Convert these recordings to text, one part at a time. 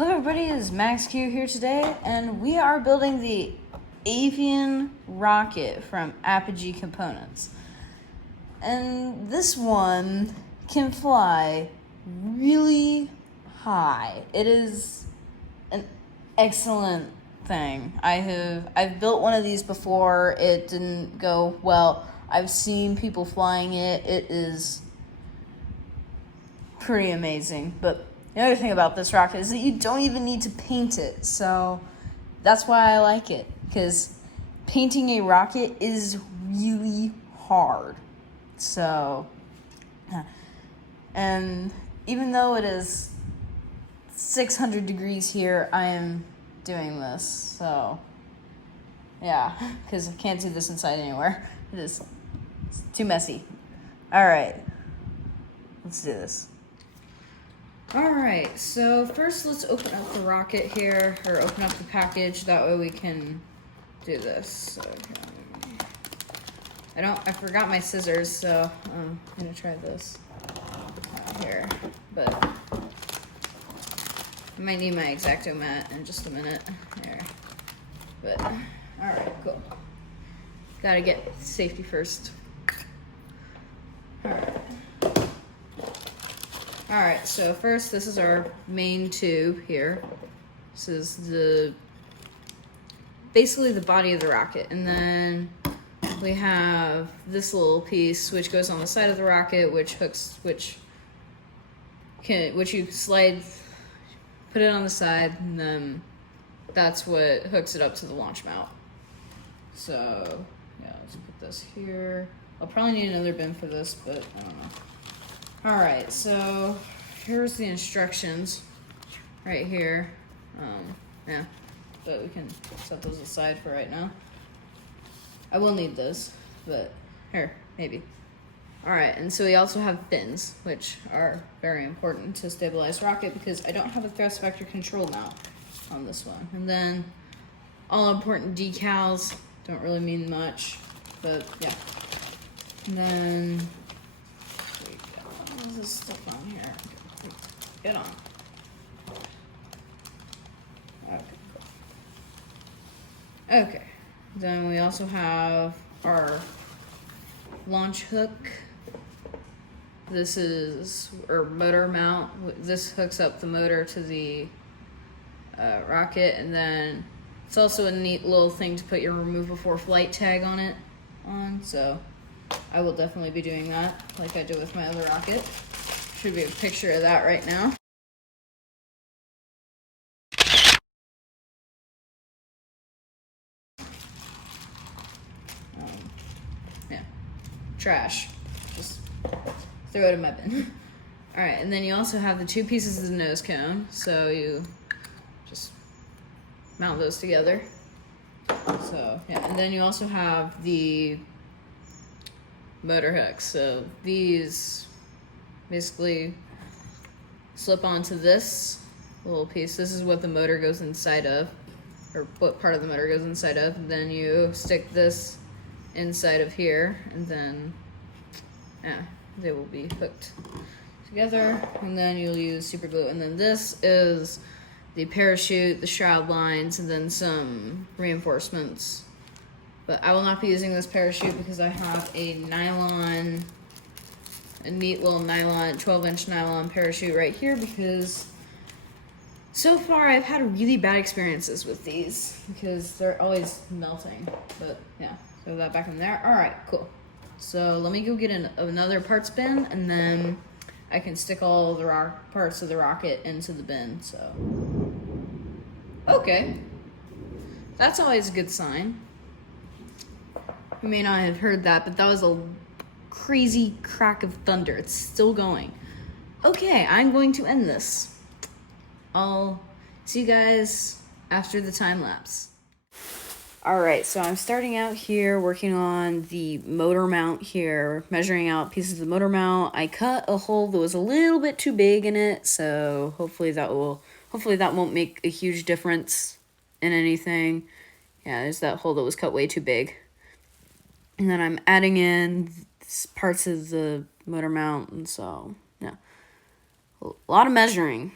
Hello everybody, it's Max Q here today, and we are building the Avion Rocket from Apogee Components. And this one can fly really high. It is an excellent thing. I've built one of these before. It didn't go well. I've seen people flying it. It is pretty amazing, but the other thing about this rocket is that you don't even need to paint it, so that's why I like it, because painting a rocket is really hard. So, and even though it is 600 degrees here, I am doing this, so yeah, because I can't do this inside anywhere. It's too messy. Alright, let's do this. Alright, so first let's open up the rocket here, or open up the package, that way we can do this. So, I forgot my scissors, so I'm gonna try this here, but I might need my X-Acto mat in just a minute here, but alright, cool. Gotta get safety first. Alright, so first, this is our main tube here. This is basically the body of the rocket. And then we have this little piece which goes on the side of the rocket, which you slide, put it on the side, and then that's what hooks it up to the launch mount. So, yeah, let's put this here. I'll probably need another bin for this, but I don't know. Alright, so here's the instructions right here. Yeah, but we can set those aside for right now. I will need this, but here, maybe. Alright, and so we also have fins, which are very important to stabilize rocket because I don't have a thrust vector control mount on this one. And then all important decals, don't really mean much, but yeah. And then what is this stuff on here? Get on. Okay, cool. Okay. Then we also have our launch hook. This is our motor mount. This hooks up the motor to the rocket, and then it's also a neat little thing to put your remove before flight tag on it. So I will definitely be doing that like I did with my other rocket. Should be a picture of that right now. Yeah, trash. Just throw it in my bin. Alright, and then you also have the two pieces of the nose cone, so you just mount those together. So, yeah, and then you also have the motor hooks. So these basically slip onto this little piece. This is what the motor goes inside of, or what part of the motor goes inside of. And then you stick this inside of here, and then yeah, they will be hooked together. And then you'll use super glue. And then this is the parachute, the shroud lines, and then some reinforcements. But I will not be using this parachute because I have a neat little nylon, 12-inch nylon parachute right here, because so far I've had really bad experiences with these because they're always melting. But yeah, throw that back in there. Alright, cool. So let me go get another parts bin, and then I can stick all the parts of the rocket into the bin. So, okay. That's always a good sign. You may not have heard that, but that was a crazy crack of thunder. It's still going. Okay, I'm going to end this. I'll see you guys after the time lapse. Alright, so I'm starting out here working on the motor mount here, measuring out pieces of the motor mount. I cut a hole that was a little bit too big in it, so hopefully that won't make a huge difference in anything. Yeah, there's that hole that was cut way too big. And then I'm adding in parts of the motor mount, and so, yeah. A lot of measuring.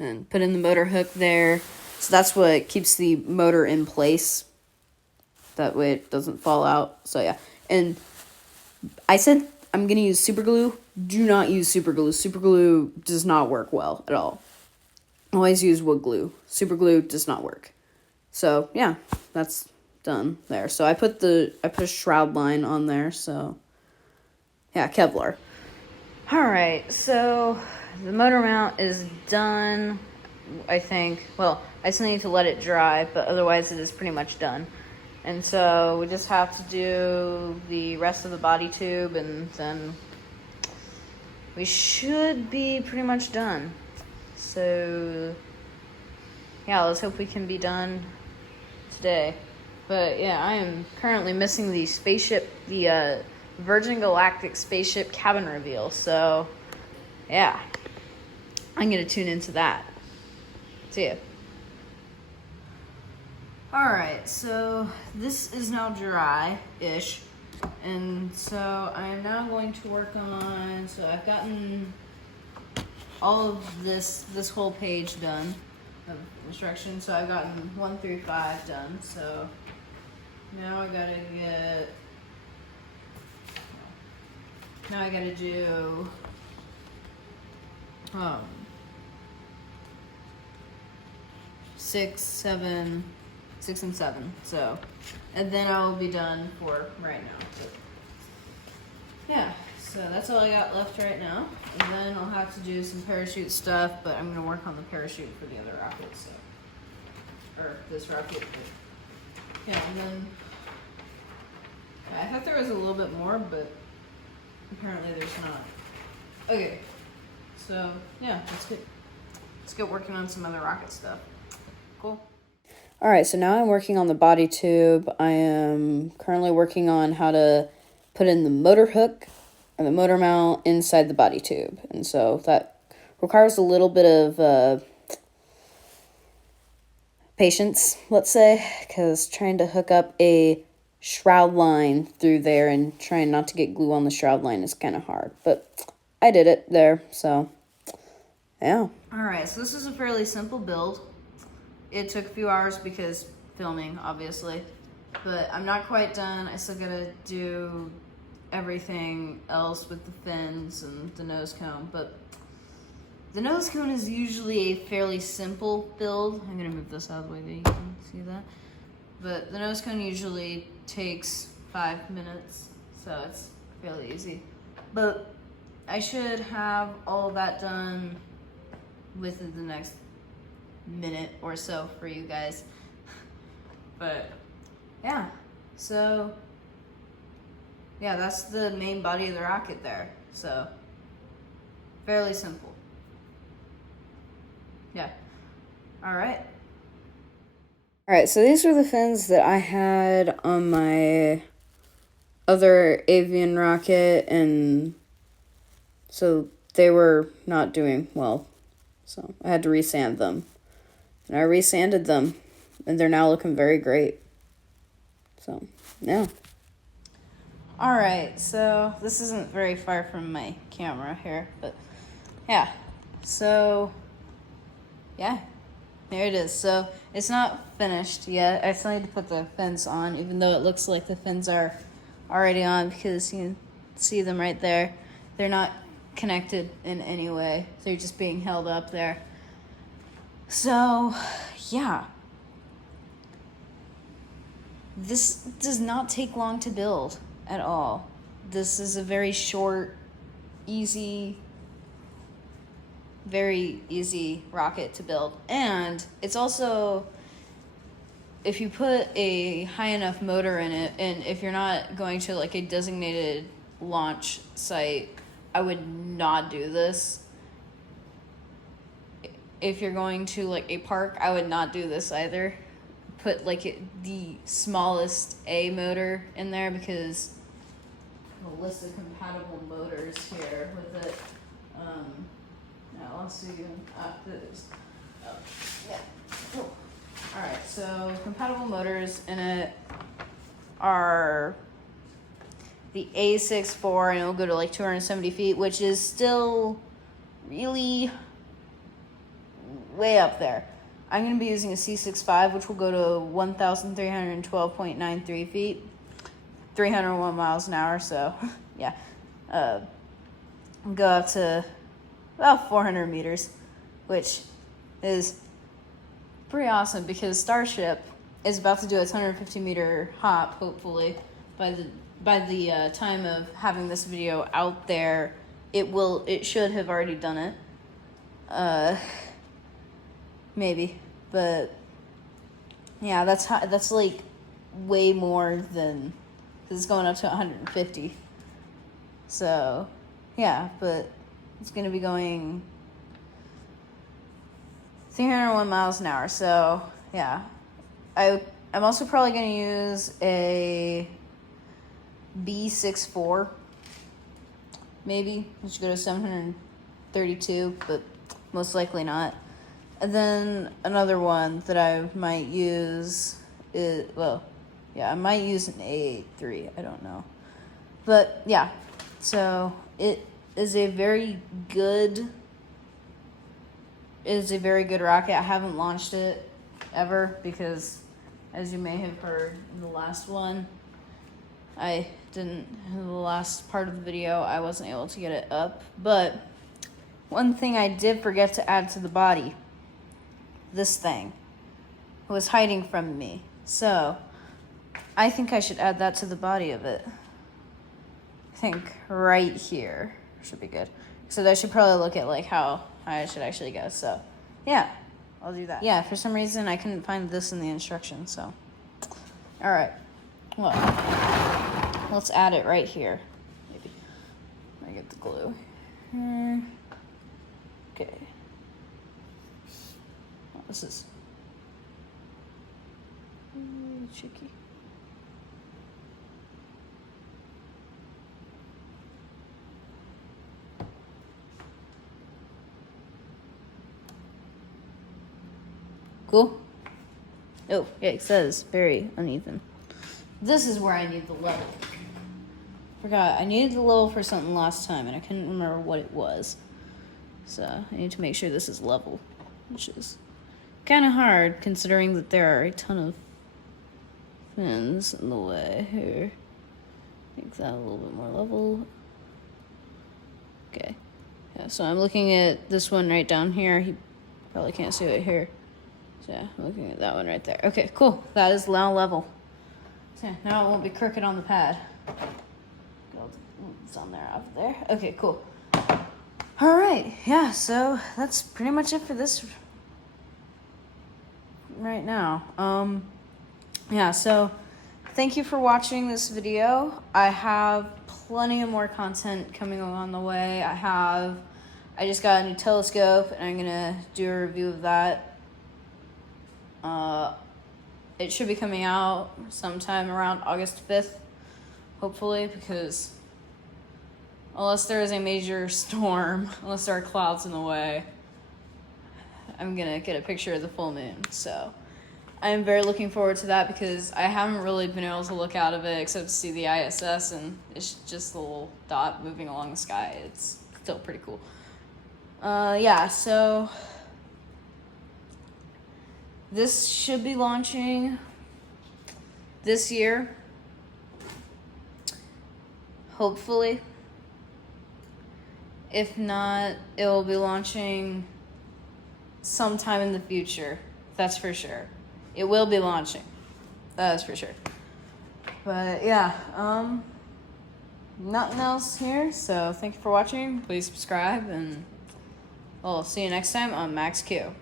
and put in the motor hook there. So that's what keeps the motor in place. That way it doesn't fall out. So yeah. And I said I'm going to use super glue. Do not use super glue. Super glue does not work well at all. Always use wood glue. Super glue does not work. So yeah, that's done there. So I put a shroud line on there. So yeah, Kevlar. All right, so the motor mount is done, I think. Well, I still need to let it dry, but otherwise it is pretty much done. And so we just have to do the rest of the body tube, and then we should be pretty much done. So yeah, let's hope we can be done today. But yeah, I am currently missing the Virgin Galactic spaceship cabin reveal. So yeah, I'm gonna tune into that. See ya. Alright, so this is now dry-ish. And so I'm now going to work on, so I've gotten all of this whole page done of instructions. So I've gotten 1 through 5 done. So now I gotta do 6 and 7. So, and then I will be done for right now. So, yeah, so that's all I got left right now. And then I'll have to do some parachute stuff, but I'm gonna work on the parachute for the other rocket. So, or this rocket. But, yeah, and then I thought there was a little bit more, but apparently there's not. Okay, so yeah, let's get working on some other rocket stuff. Cool. All right, so now I'm working on the body tube. I am currently working on how to put in the motor hook and the motor mount inside the body tube. And so that requires a little bit of patience, let's say, because trying to hook up a shroud line through there and trying not to get glue on the shroud line is kind of hard. But I did it there, so yeah. All right, so this is a fairly simple build. It took a few hours because filming, obviously, but I'm not quite done. I still gotta do everything else with the fins and the nose cone, but the nose cone is usually a fairly simple build. I'm gonna move this out of the way that you can see that. But the nose cone usually takes 5 minutes, so it's fairly easy. But I should have all of that done within the next minute or so for you guys. But yeah, so yeah, that's the main body of the rocket there. So fairly simple. Yeah. All right. All right, so these are the fins that I had on my other Avion rocket, and so they were not doing well. So I had to resand them. And I resanded them, and they're now looking very great. So, yeah. All right, so this isn't very far from my camera here, but yeah. So, yeah, there it is. So it's not finished yet. I still need to put the fins on, even though it looks like the fins are already on, because you can see them right there. They're not connected in any way. They're just being held up there. So, yeah. This does not take long to build at all. This is a very short, very easy rocket to build. And it's also, if you put a high enough motor in it, and if you're not going to like a designated launch site, I would not do this. If you're going to like a park, I would not do this either. Put like the smallest A motor in there, because the list of compatible motors here with it. Now let's see after this. Oh, yeah. Cool. All right. So compatible motors in it are the A64, and it'll go to like 270 feet, which is still really way up there. I'm going to be using a C65, which will go to 1,312.93 feet, 301 miles an hour. So, yeah, go up to about 400 meters, which is pretty awesome because Starship is about to do its 150-meter hop, hopefully. By the time of having this video out there, it should have already done it. Maybe, but yeah, that's like way more than, because it's going up to 150. So, yeah, but it's going to be going 301 miles an hour. So, yeah. I'm also probably going to use a B64, maybe, which should go to 732, but most likely not. And then another one that I might use is, well, yeah, I might use an A3, I don't know. But, yeah, so it is a very good rocket. I haven't launched it ever because, as you may have heard in the last one, in the last part of the video, I wasn't able to get it up. But one thing I did forget to add to the body, this thing was hiding from me. So I think I should add that to the body of it. I think right here should be good. So that should probably look at like how high I should actually go. So yeah, I'll do that. Yeah, for some reason I couldn't find this in the instructions, so. All right, well, let's add it right here. Maybe I get the glue. Okay. Oh, this is tricky. Cool. Oh, yeah, it says very uneven. This is where I need the level. Forgot, I needed the level for something last time, and I couldn't remember what it was. So I need to make sure this is level, which is kind of hard considering that there are a ton of fins in the way. Here, make that a little bit more level. Okay. Yeah, so I'm looking at this one right down here. You probably can't see it here. So yeah, I'm looking at that one right there. Okay, cool. That is now level. So yeah, now it won't be crooked on the pad. It's on there, off there. Okay, cool. All right, yeah, so that's pretty much it for this right now. Yeah, so thank you for watching this video. I have plenty of more content coming on the way. I just got a new telescope, and I'm gonna do a review of that. It should be coming out sometime around August 5th, hopefully, because unless there is a major storm, unless there are clouds in the way, I'm gonna get a picture of the full moon. So I am very looking forward to that because I haven't really been able to look out of it except to see the ISS, and it's just a little dot moving along the sky. It's still pretty cool. Yeah, so this should be launching this year, hopefully. If not, it will be launching sometime in the future. That's for sure. It will be launching. That is for sure. But yeah, nothing else here. So thank you for watching. Please subscribe, and I'll see you next time on Max Q.